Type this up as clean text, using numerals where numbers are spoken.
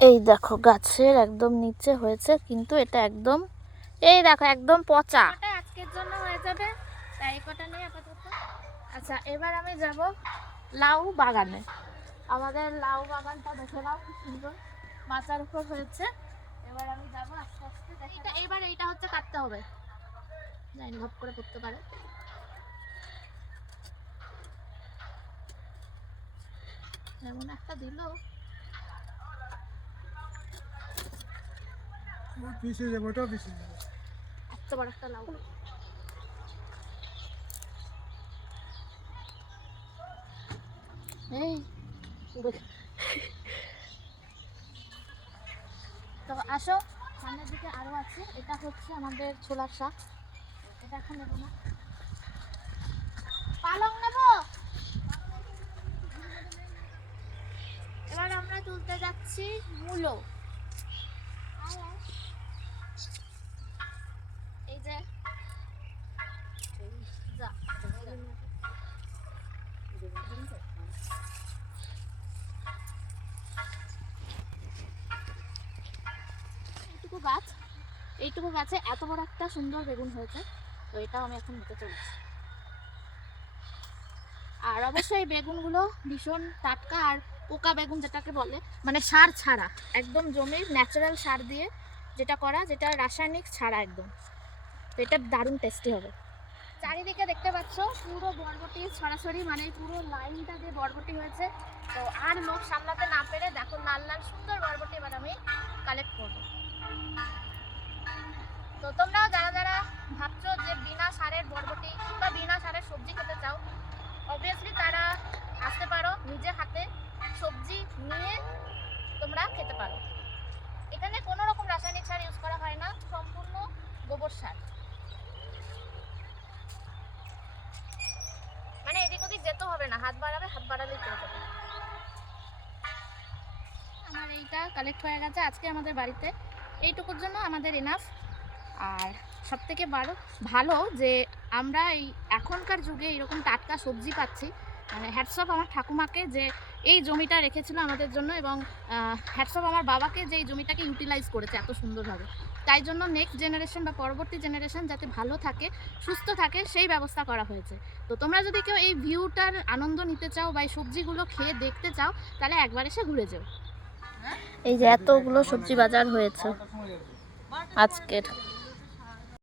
এই দেখো গাছের একদম নিচে হয়েছে, কিন্তু এটা একদম, এই দেখো একদম পচা। আজকের জন্য হয়ে যাবে, তাই কটা নিয়ে আপাতত। আচ্ছা, এবার আমি যাব লাউ বাগানে। আমাদের লাউ বাগানটা দেখে নাও কি সুন্দর, মাচার উপর হয়েছে। এবার আমি যাবো আস্তে আস্তে। এবার এইটা হচ্ছে কাটতে হবে, জানি ভাব করে করতে পারে। এমন একটা দিল, পিছিয়ে যাবো, ওটাও পিছিয়ে যাবো। এত বড় একটা লাউ। এই তো আসো, সামনের দিকে আরো আছে। এটা হচ্ছে আমাদের ছোলার শাক, এটা এখন নেবো না। পালং নেবো। এবার আমরা তুলতে যাচ্ছি মূলো। এই যে যা এইটুকু গাছে এত বড় একটা সুন্দর বেগুন হয়েছে, তো এটাও আমি এখন নিতে চলেছি। আর অবশ্যই এই বেগুনগুলো ভীষণ টাটকা আর পোকা বেগুন যেটাকে বলে, মানে সার ছাড়া, একদম জমির ন্যাচারাল সার দিয়ে যেটা করা, যেটা রাসায়নিক ছাড়া একদম। তো এটা দারুণ টেস্টি হবে। চারিদিকে দেখতে পাচ্ছ পুরো বরবটি ছড়াছড়ি, মানে পুরো লাইনটা দিয়ে বরবটি হয়েছে। তো আর লোক সামলাতে না পেরে দেখো লাল লাল সুন্দর বরবটি এবার আমি কালেক্ট করবো। তো তোমরাও যারা যারা ভাবছো যে বিনা সারের বরবটি বা বিনা সারের সবজি খেতে চাও, অবভিয়াসলি তারা আসতে পারো, নিজে হাতে সবজি নিয়ে তোমরা খেতে পারো। এখানে কোনো রকম রাসায়নিক সার ইউজ করা হয় না, সম্পূর্ণ গোবর সার। মানে এদিক ওদিক যেতে হবে না, হাত বাড়াবে, হাত বাড়ালেই চলে যাবে। আমার এইটা কালেক্ট হয়ে গেছে আজকে আমাদের বাড়িতে, এইটুকুর জন্য আমাদের এনাফ। আর সবথেকে ভালো যে আমরা এই এখনকার যুগে এরকম টাটকা সবজি পাচ্ছি। মানে হ্যাটস অফ আমার ঠাকুমাকে যে এই জমিটা রেখেছিল আমাদের জন্য, এবং হ্যাটস অফ আমার বাবাকে যে এই জমিটাকে ইউটিলাইজ করেছে এত সুন্দরভাবে। তাই জন্য নেক্সট জেনারেশন বা পরবর্তী জেনারেশন যাতে ভালো থাকে, সুস্থ থাকে, সেই ব্যবস্থা করা হয়েছে। তো তোমরা যদি কেউ এই ভিউটার আনন্দ নিতে চাও বা এই সবজিগুলো খেয়ে দেখতে চাও, তাহলে একবার এসে ঘুরে যাও। এই যে এতগুলো সবজি বাজার হয়েছে আজকের।